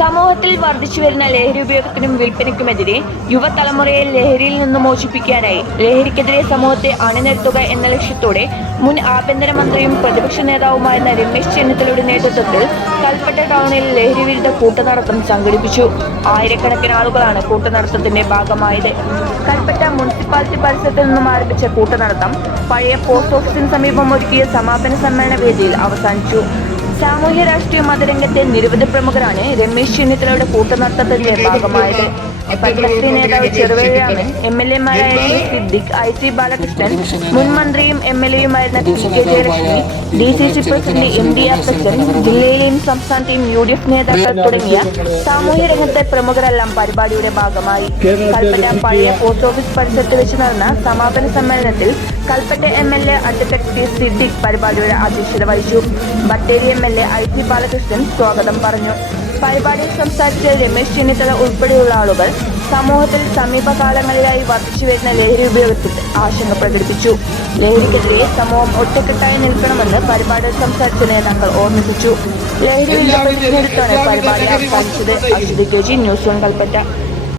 സമൂഹത്തിൽ വർദ്ധിച്ചുവരുന്ന ലഹരി ഉപയോഗത്തിനും വിൽപ്പനയ്ക്കുമെതിരെ യുവതലമുറയെ ലഹരിയിൽ നിന്ന് മോചിപ്പിക്കാനായി ലഹരിക്കെതിരെ സമൂഹത്തെ അണിനിരത്തുക എന്ന ലക്ഷ്യത്തോടെ മുൻ ആഭ്യന്തരമന്ത്രിയും പ്രതിപക്ഷ നേതാവുമായിരുന്ന രമേശ് ചെന്നിത്തലയുടെ നേതൃത്വത്തിൽ കൽപ്പറ്റ ടൗണിൽ ലഹരി വിരുദ്ധ കൂട്ടനടത്തം സംഘടിപ്പിച്ചു. ആയിരക്കണക്കിന് ആളുകളാണ് കൂട്ടനടത്തത്തിന്റെ ഭാഗമായത്. കൽപ്പറ്റ മുനിസിപ്പാലിറ്റി പരിസരത്ത് നിന്നും ആരംഭിച്ച കൂട്ടനടത്തം പഴയ പോസ്റ്റ് ഓഫീസിന് സമീപം ഒരുക്കിയ സമാപന സമ്മേളന വേദിയിൽ അവസാനിച്ചു. സാമൂഹ്യ രാഷ്ട്രീയ മതരംഗത്തെ നിരവധി പ്രമുഖരാണ് രമേശ് ചെന്നിത്തലയുടെ കൂട്ടനടത്തത്തിന്റെ ഭാഗമായത്. പത്മശ്രീ നേതാവ് ചെറുവേലിരാമൻ, MLA-മാരായ സിദ്ദിഖ്, IT ബാലകൃഷ്ണൻ, മുൻ മന്ത്രിയും MLA-യുമായിരുന്ന PK Jayalakshmi, DCC president MDR president, ജില്ലയിലെയും സംസ്ഥാനത്തെയും UDF നേതാക്കൾ തുടങ്ങിയ സാമൂഹ്യ രംഗത്തെ പ്രമുഖരെല്ലാം പരിപാടിയുടെ ഭാഗമായി. കൽപ്പറ്റ പഴയ പോസ്റ്റ് ഓഫീസ് പരിസരത്ത് വെച്ച് നടന്ന സമാപന സമ്മേളനത്തിൽ Kalpetta MLA advocate C. Siddique പരിപാടിയുടെ അധ്യക്ഷത വഹിച്ചു. ബത്തേരി MLA IT ബാലകൃഷ്ണൻ സ്വാഗതം പറഞ്ഞു. പരിപാടിയിൽ സംസാരിച്ച രമേശ് ചെന്നിത്തല ഉൾപ്പെടെയുള്ള ആളുകൾ സമൂഹത്തിൽ സമീപകാലങ്ങളിലായി വർദ്ധിച്ചുവരുന്ന ലഹരി ഉപയോഗത്തിൽ ആശങ്ക പ്രകടിപ്പിച്ചു. ലഹരിക്കെതിരെ സമൂഹം ഒറ്റക്കെട്ടായി നിൽക്കണമെന്ന് പരിപാടിയിൽ സംസാരിച്ച നേതാക്കൾ ഓർമ്മിപ്പിച്ചു. ലഹരി വിരുദ്ധ പ്രതിജ്ഞയെടുത്താണ് പരിപാടി അവസാനിച്ചത്. Aswathy KG, news 1 Kalpetta.